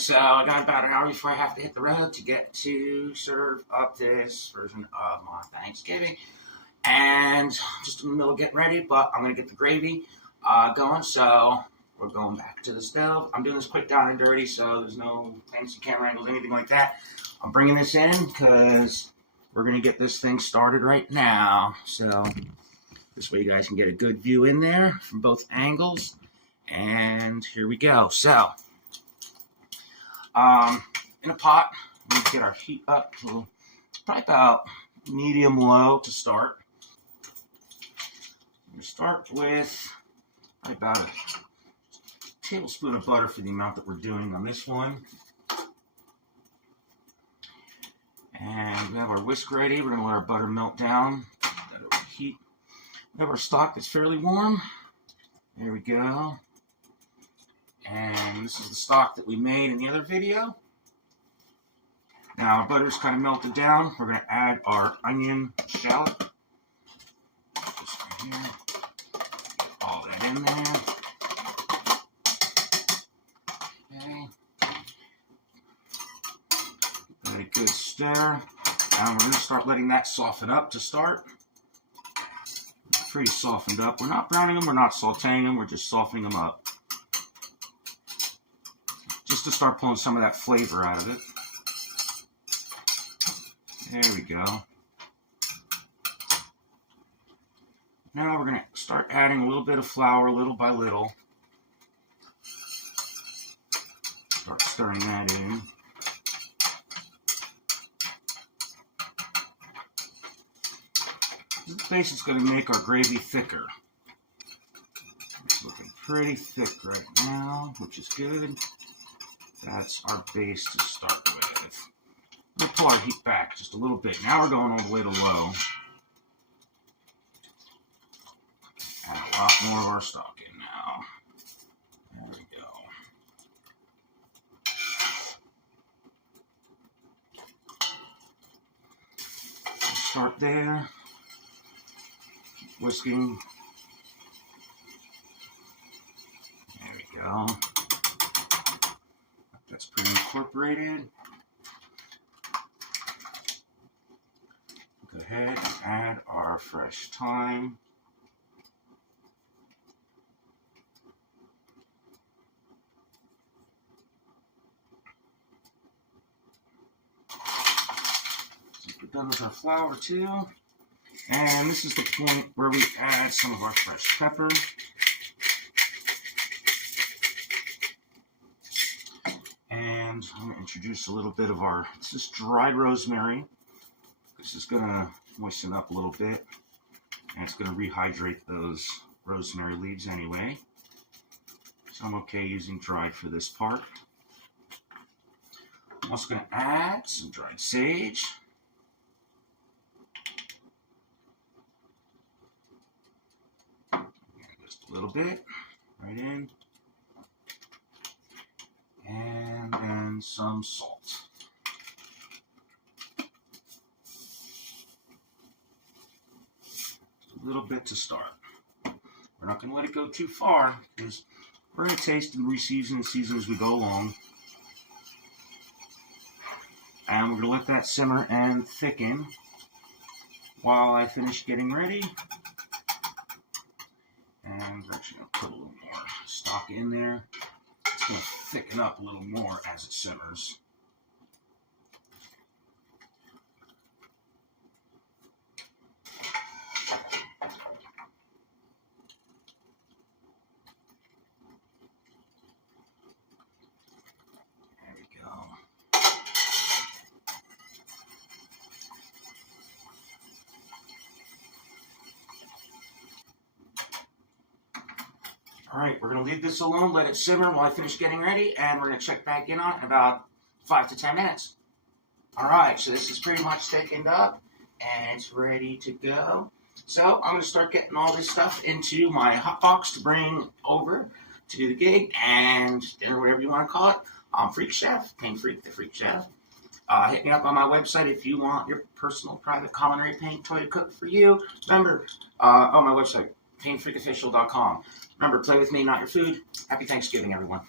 so I got about an hour before I have to hit the road to get to serve up this version of my Thanksgiving. And just in the middle of getting ready, but I'm going to get the gravy going, so we're going back to the stove. I'm doing this quick down and dirty, so there's no fancy camera angles, anything like that. I'm bringing this in because we're going to get this thing started right now. So this way you guys can get a good view in there from both angles. And here we go. So, in a pot, we need to get our heat up to probably about medium-low to start. We start with about a tablespoon of butter for the amount that we're doing on this one. And we have our whisk ready. We're going to let our butter melt down. Let it overheat. We have our stock that's fairly warm. There we go. And this is the stock that we made in the other video. Now our butter's kind of melted down. We're going to add our onion shallot. Just right here. Get all that in there. Okay. Give it a good stir. And we're going to start letting that soften up to start. Pretty softened up. We're not browning them, we're not sauteing them, we're just softening them up. Just to start pulling some of that flavor out of it. There we go. Now we're going to start adding a little bit of flour, little by little. Start stirring that in. This base is going to make our gravy thicker. It's looking pretty thick right now, which is good. That's our base to start with. We'll pull our heat back just a little bit. Now we're going all the way to low. Add a lot more of our stock in now. There we go. Start there. Keep whisking. There we go. That's pretty incorporated. Go ahead and add our fresh thyme. So we're done with our flour too. And this is the point where we add some of our fresh pepper. And I'm going to introduce a little bit of this is dried rosemary. This is going to moisten up a little bit, and it's going to rehydrate those rosemary leaves anyway. So I'm okay using dried for this part. I'm also going to add some dried sage. Just a little bit, right in. And then some salt. A little bit to start. We're not going to let it go too far because we're going to taste and reseason and season as we go along. And we're going to let that simmer and thicken while I finish getting ready. And we're actually going to put a little more stock in there. It's going to thicken up a little more as it simmers. There we go. Alright, we're going to leave this alone, let it simmer while I finish getting ready, and we're going to check back in on it in about 5 to 10 minutes. Alright, so this is pretty much thickened up, and it's ready to go. So I'm going to start getting all this stuff into my hot box to bring over to do the gig, and dinner, whatever you want to call it. I'm Freak Chef, Pain Freak, the Freak Chef. Hit me up on my website if you want your personal private culinary paint toy to cook for you. Remember, on my website, painfreakofficial.com. Remember, play with me, not your food. Happy Thanksgiving, everyone.